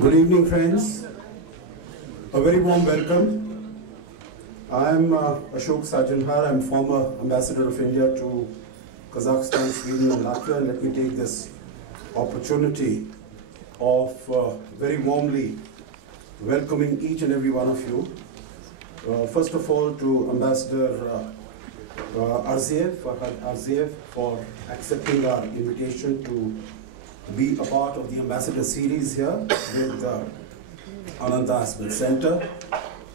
Good evening, friends. A very warm welcome. I am Ashok Sajanhar. I am former Ambassador of India to Kazakhstan, Sweden and Latvia, and let me take this opportunity of very warmly welcoming each and every one of you. First of all, to Ambassador Arziev, Farhod Arziev, for accepting our invitation to be a part of the Ambassador series here with Ananta Aspen Center.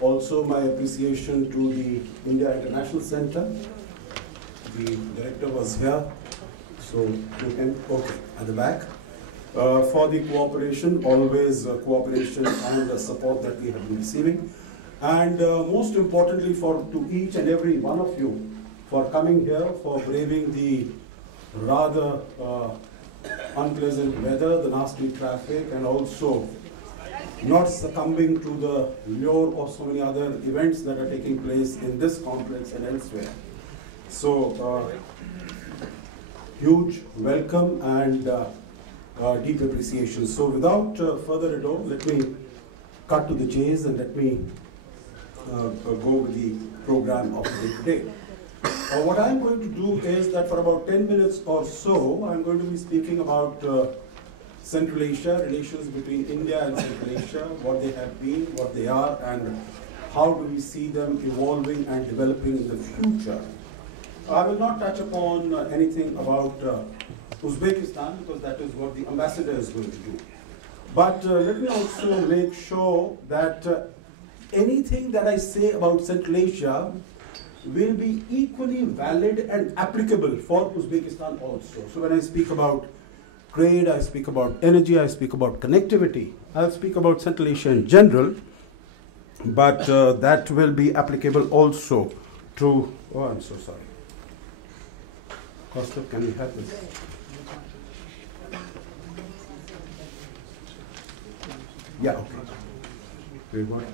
Also, my appreciation to the India International Center. The director was here, so you can, okay, at the back. For the cooperation, always cooperation and support that we have been receiving. And most importantly, to each and every one of you for coming here, for braving the rather unpleasant weather, the nasty traffic, and also not succumbing to the lure of so many other events that are taking place in this complex and elsewhere. So, huge welcome and deep appreciation. So, without further ado, let me cut to the chase and let me go with the program of the day today. What I'm going to do is that for about 10 minutes or so, I'm going to be speaking about Central Asia, relations between India and Central Asia, what they have been, what they are, and how do we see them evolving and developing in the future. I will not touch upon anything about Uzbekistan, because that is what the ambassador is going to do. But let me also make sure that anything that I say about Central Asia will be equally valid and applicable for Uzbekistan also. So when I speak about trade, I speak about energy, I speak about connectivity, I'll speak about Central Asia in general, but that will be applicable also to, oh, I'm so sorry. Costa, can you have this? Yeah, okay. Very good.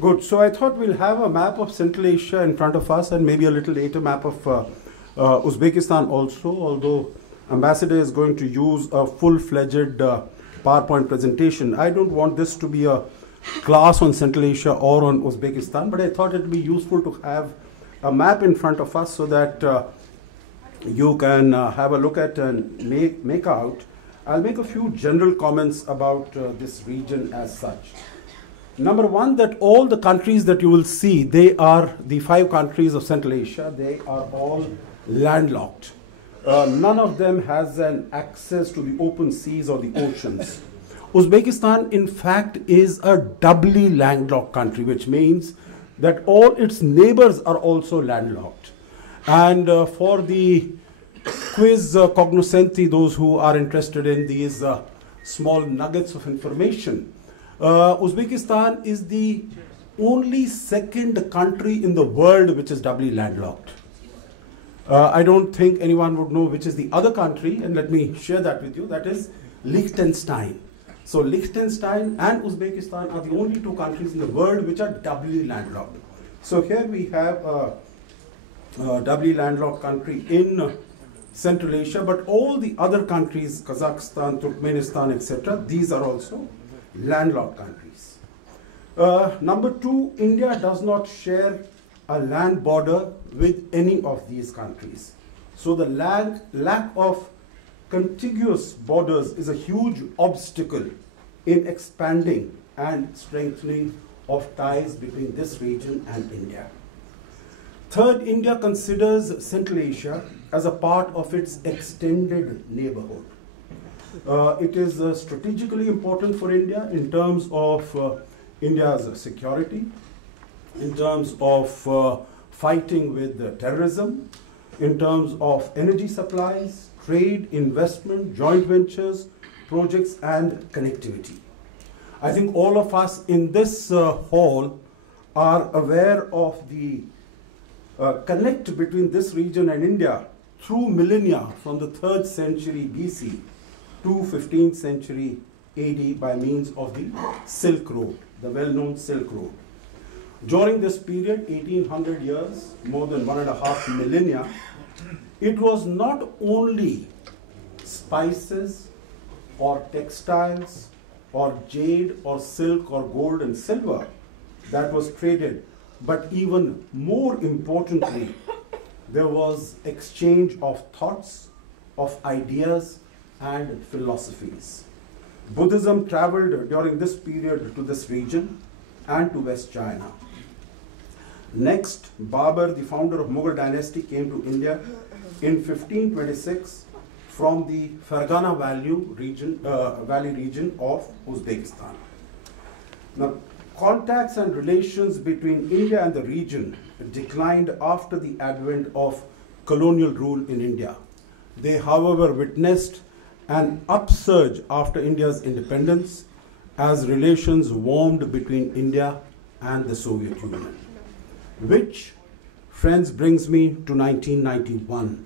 Good. So I thought we'll have a map of Central Asia in front of us and maybe a little later map of Uzbekistan also, although Ambassador is going to use a full-fledged PowerPoint presentation. I don't want this to be a class on Central Asia or on Uzbekistan, but I thought it would be useful to have a map in front of us so that you can have a look at and make out. I'll make a few general comments about this region as such. Number one, that all the countries that you will see, they are the 5 countries of Central Asia, they are all landlocked. None of them has an access to the open seas or the oceans. Uzbekistan, in fact, is a doubly landlocked country, which means that all its neighbors are also landlocked. And for the quiz cognoscenti, those who are interested in these small nuggets of information, Uzbekistan is the only second country in the world which is doubly landlocked. I don't think anyone would know which is the other country, and let me share that with you. That is Liechtenstein. So Liechtenstein and Uzbekistan are the only 2 countries in the world which are doubly landlocked. So here we have a doubly landlocked country in Central Asia, but all the other countries, Kazakhstan, Turkmenistan, etc., these are also landlocked countries. Number 2, India does not share a land border with any of these countries. So the lack of contiguous borders is a huge obstacle in expanding and strengthening of ties between this region and India. Third, India considers Central Asia as a part of its extended neighborhood. It is strategically important for India in terms of India's security, in terms of fighting with terrorism, in terms of energy supplies, trade, investment, joint ventures, projects, and connectivity. I think all of us in this hall are aware of the connect between this region and India through millennia from the 3rd century BC to 15th century AD by means of the Silk Road, the well-known Silk Road. During this period, 1800 years, more than 1.5 millennia, it was not only spices or textiles or jade or silk or gold and silver that was traded, but even more importantly, there was exchange of thoughts, of ideas and philosophies. Buddhism traveled during this period to this region and to West China. Next, Babur, the founder of Mughal dynasty, came to India in 1526 from the Fergana Valley region of Uzbekistan. Now, contacts and relations between India and the region declined after the advent of colonial rule in India. They, however, witnessed an upsurge after India's independence as relations warmed between India and the Soviet Union, which, friends, brings me to 1991,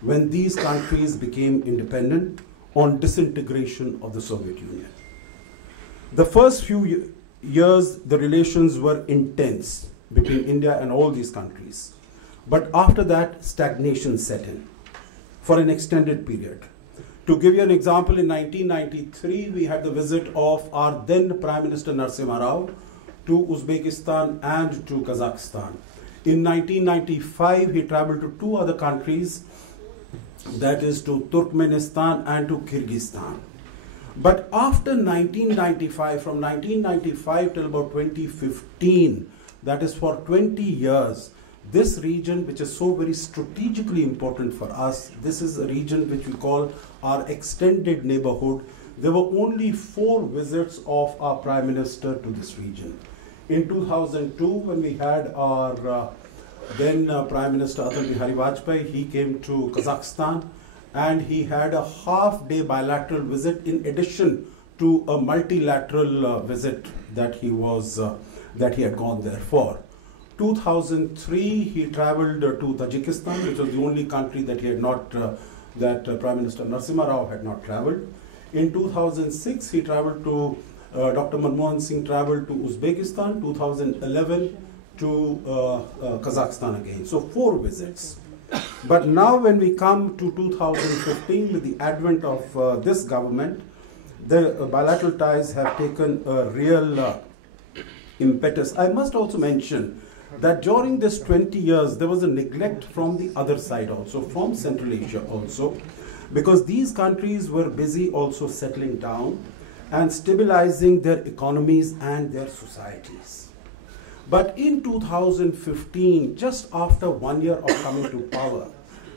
when these countries became independent on disintegration of the Soviet Union. The first few years, the relations were intense between India and all these countries. But after that, stagnation set in for an extended period. To give you an example, in 1993, we had the visit of our then Prime Minister Narasimha Rao to Uzbekistan and to Kazakhstan. In 1995, he traveled to two other countries, that is to Turkmenistan and to Kyrgyzstan. But after 1995, from 1995 till about 2015, that is for 20 years, this region, which is so very strategically important for us, this is a region which we call our extended neighborhood. There were only 4 visits of our Prime Minister to this region. In 2002, when we had our then Prime Minister Atal Bihari Vajpayee, he came to Kazakhstan and he had a half-day bilateral visit in addition to a multilateral visit that he had gone there for. 2003, he traveled to Tajikistan, which was the only country that he had not, Prime Minister Narasimha Rao had not traveled. In 2006, he traveled to, Dr. Manmohan Singh traveled to Uzbekistan, 2011 to Kazakhstan again. So 4 visits. But now when we come to 2015, with the advent of this government, the bilateral ties have taken a real impetus. I must also mention that during this 20 years, there was a neglect from the other side also, from Central Asia also, because these countries were busy also settling down and stabilizing their economies and their societies. But in 2015, just after 1 year of coming to power,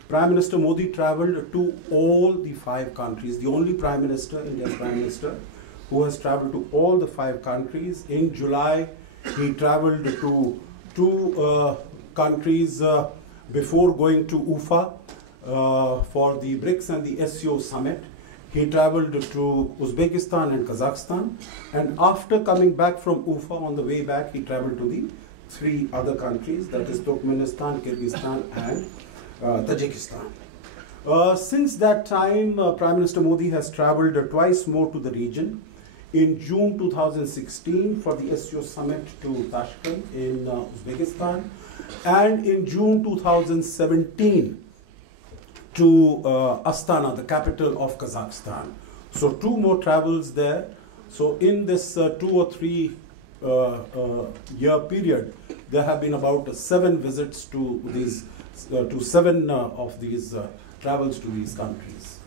Prime Minister Modi traveled to all the 5 countries, the only Prime Minister, India's Prime Minister, who has traveled to all the 5 countries. In July, he traveled to 2 countries before going to Ufa for the BRICS and the SCO summit. He traveled to Uzbekistan and Kazakhstan, and after coming back from Ufa, on the way back, he traveled to the 3 other countries, that is Turkmenistan, Kyrgyzstan and Tajikistan. Since that time, Prime Minister Modi has traveled twice more to the region. In June 2016 for the SCO summit to Tashkent in Uzbekistan, and in June 2017 to Astana, the capital of Kazakhstan. So 2 more travels there. So in this 2 or 3 year period, there have been about 7 visits to these, to 7 of these travels to these countries.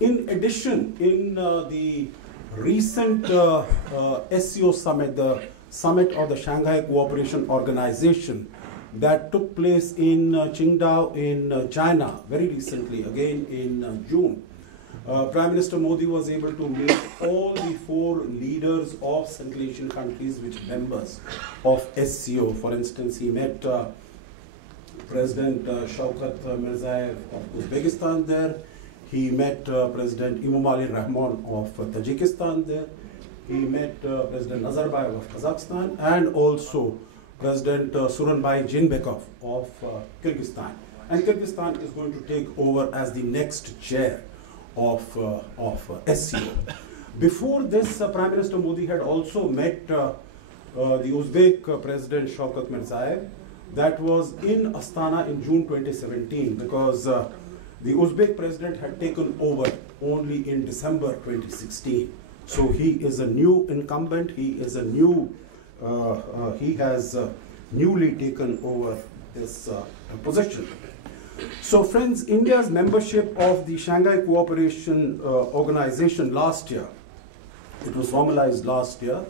In addition, in the recent SCO summit, the summit of the Shanghai Cooperation Organization that took place in Qingdao in China very recently, again in June, Prime Minister Modi was able to meet all the 4 leaders of Central Asian countries which are members of SCO. For instance, he met President Shaukat Mirzayev of Uzbekistan there. He met President Emomali Rahmon of Tajikistan there. He met President Nazarbayev of Kazakhstan and also President Suranbhai Jinbekov of Kyrgyzstan. And Kyrgyzstan is going to take over as the next chair of SCO. Before this, Prime Minister Modi had also met the Uzbek President Shavkat Mirziyoyev. That was in Astana in June 2017, because the Uzbek president had taken over only in December 2016. So he is a new incumbent, he is a new, he has newly taken over this position. So friends, India's membership of the Shanghai Cooperation Organization last year, it was formalized last year,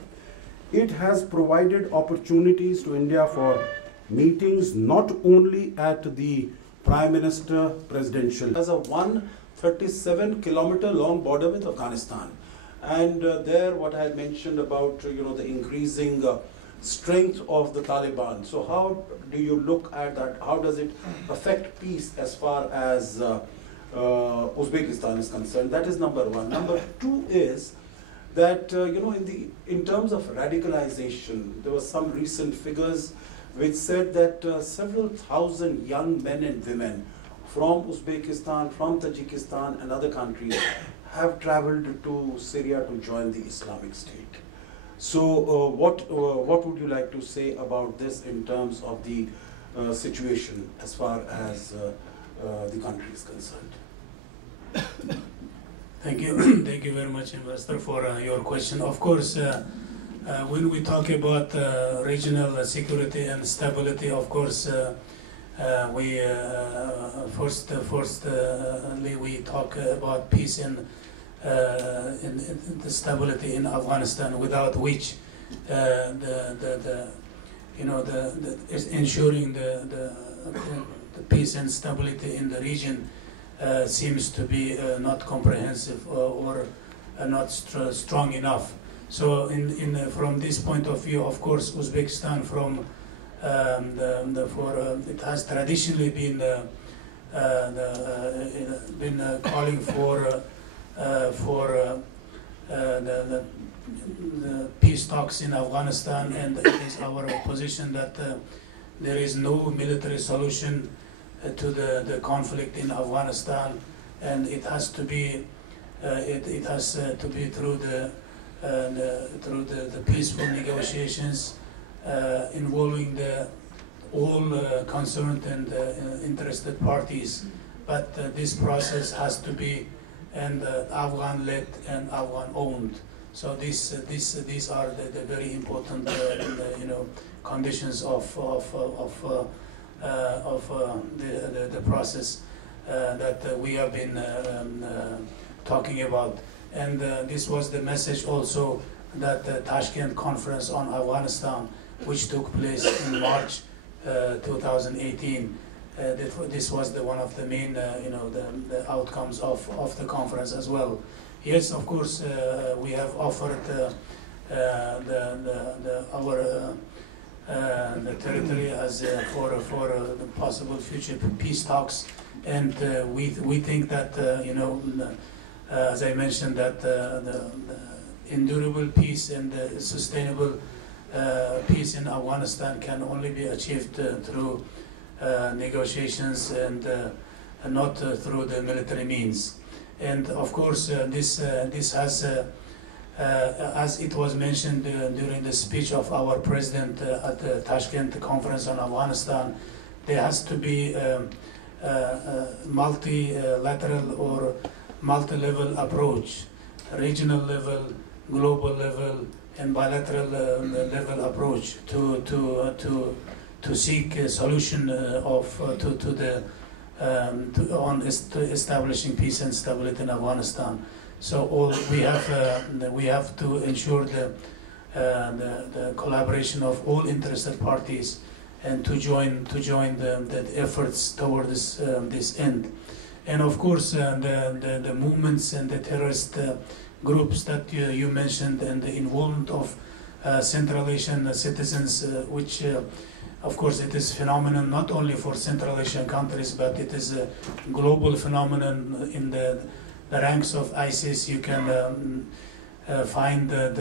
it has provided opportunities to India for meetings not only at the Prime Minister presidential. There's a 137-kilometer long border with Afghanistan. And there what I had mentioned about the increasing strength of the Taliban. So how do you look at that? How does it affect peace as far as Uzbekistan is concerned? That is number one. Number two is that in terms of radicalization, there were some recent figures which said that several thousand young men and women from Uzbekistan, from Tajikistan and other countries have traveled to Syria to join the Islamic State. So what would you like to say about this in terms of the situation as far as the country is concerned? Thank you. Thank you very much, Investor, for your question. Of course, when we talk about regional security and stability, of course, we firstly we talk about peace and the stability in Afghanistan, without which ensuring the peace and stability in the region seems to be not comprehensive or not strong enough. So, from this point of view, of course, Uzbekistan it has traditionally been calling for the peace talks in Afghanistan, and it is our position that there is no military solution to the conflict in Afghanistan, and it has to be through the peaceful negotiations involving all concerned and interested parties. But this process has to be Afghan-led and Afghan-owned. So these are the very important conditions of the process that we have been talking about. And this was the message also that the Tashkent Conference on Afghanistan, which took place in March 2018, this was one of the main the outcomes of the conference as well. Yes, of course, we have offered the territory as for the possible future peace talks, and we think that as I mentioned, that the endurable peace and the sustainable peace in Afghanistan can only be achieved through negotiations and not through the military means. And of course, this has, as it was mentioned during the speech of our president at the Tashkent Conference on Afghanistan, there has to be a multilateral or multi-level approach, regional level, global level, and bilateral level approach to seek a solution on establishing peace and stability in Afghanistan. So we have to ensure the collaboration of all interested parties and to join the efforts toward this end. And of course, the movements and the terrorist groups that you mentioned, and the involvement of Central Asian citizens, which of course it is phenomenon not only for Central Asian countries, but it is a global phenomenon. In the ranks of ISIS, you can find the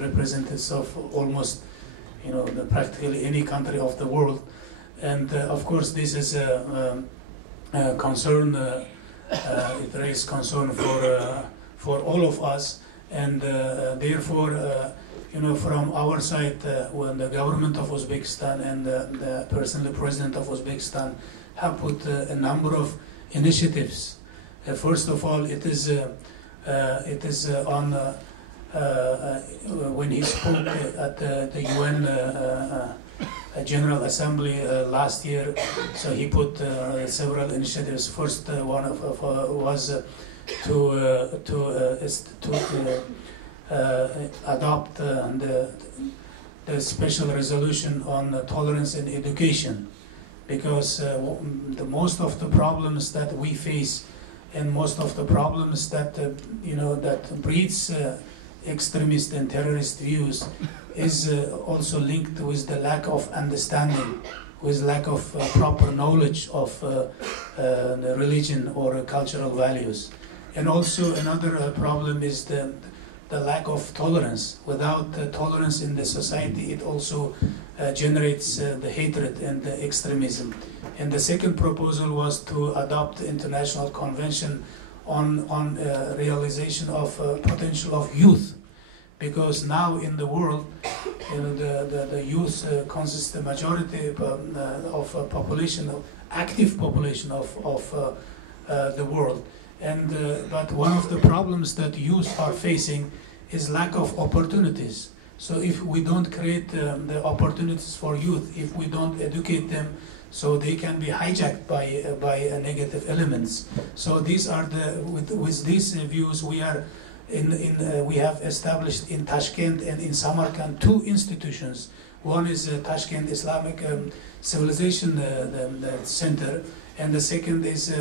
representatives of almost practically any country of the world. And of course, this is a concern. It raises concern for all of us, and therefore from our side, when the government of Uzbekistan and the personal president of Uzbekistan have put a number of initiatives. First of all, it is on when he spoke at the UN General Assembly last year. So he put several initiatives. First one was to adopt the special resolution on tolerance in education, because most of the problems that we face and most of the problems that that breeds extremist and terrorist views is also linked with the lack of understanding, with lack of proper knowledge of the religion or cultural values. And also another problem is the lack of tolerance. Without tolerance in the society, it also generates the hatred and the extremism. And the second proposal was to adopt the International Convention on realization of potential of youth, because now in the world, the youth consists the majority of population, of active population of the world. And but one of the problems that youth are facing is lack of opportunities. So if we don't create the opportunities for youth, if we don't educate them, so they can be hijacked by negative elements. So these are with these views we are we have established in Tashkent and in Samarkand 2 institutions. One is Tashkent Islamic Civilization Center, and the second is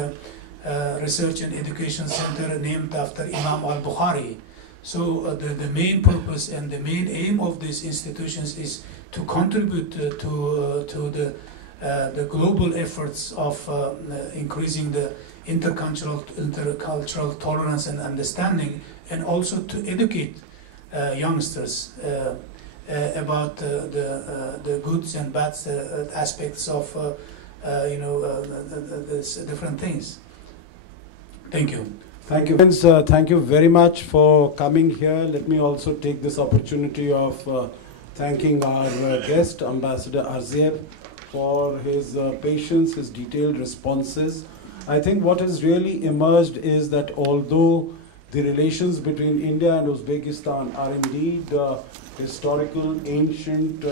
Research and Education Center named after Imam al-Bukhari. So the main purpose and the main aim of these institutions is to contribute to the global efforts of increasing the intercultural tolerance and understanding, and also to educate youngsters about the goods and bad aspects of different things. Thank you. Thank you. Friends, thank you very much for coming here. Let me also take this opportunity of thanking our guest, Ambassador Arziev, for his patience, his detailed responses. I think what has really emerged is that although the relations between India and Uzbekistan are indeed historical, ancient,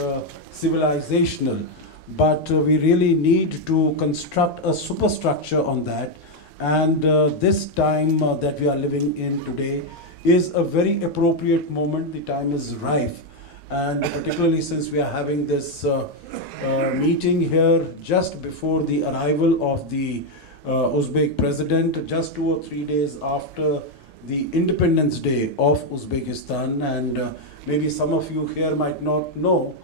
civilizational, but we really need to construct a superstructure on that. And this time that we are living in today is a very appropriate moment. The time is ripe. And particularly since we are having this meeting here just before the arrival of the Uzbek president, just 2 or 3 days after the Independence Day of Uzbekistan. And maybe some of you here might not know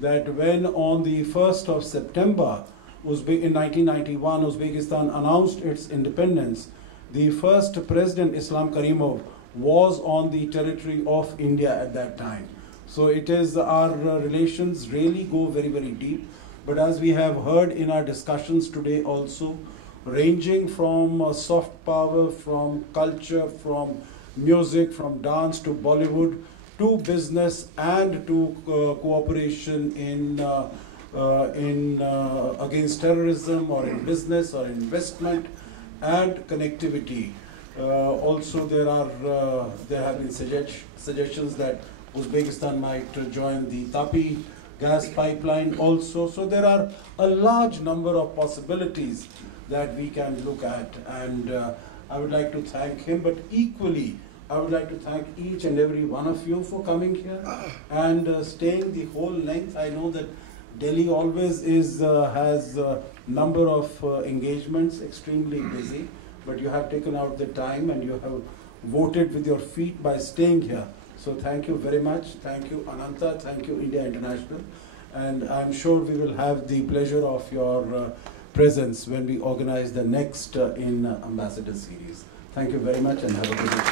that when on the 1st of September, in 1991, Uzbekistan announced its independence, the first President, Islam Karimov, was on the territory of India at that time. So it is, our relations really go very, very deep. But as we have heard in our discussions today also, ranging from soft power, from culture, from music, from dance to Bollywood, to business and to cooperation in against terrorism, or in business or investment and connectivity. Also there have been suggestions that Uzbekistan might join the Tapi gas pipeline also. So there are a large number of possibilities that we can look at, and I would like to thank him, but equally I would like to thank each and every one of you for coming here and staying the whole length. I know that Delhi always has a number of engagements, extremely busy, but you have taken out the time and you have voted with your feet by staying here. So thank you very much. Thank you, Ananta. Thank you, India International. And I'm sure we will have the pleasure of your presence when we organize the next in Ambassador Series. Thank you very much and have a good evening.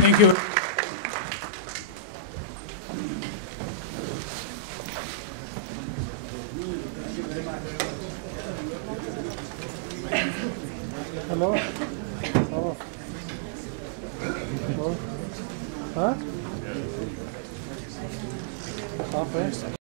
Thank you. Hello? Oh. Oh. Huh? Parfait.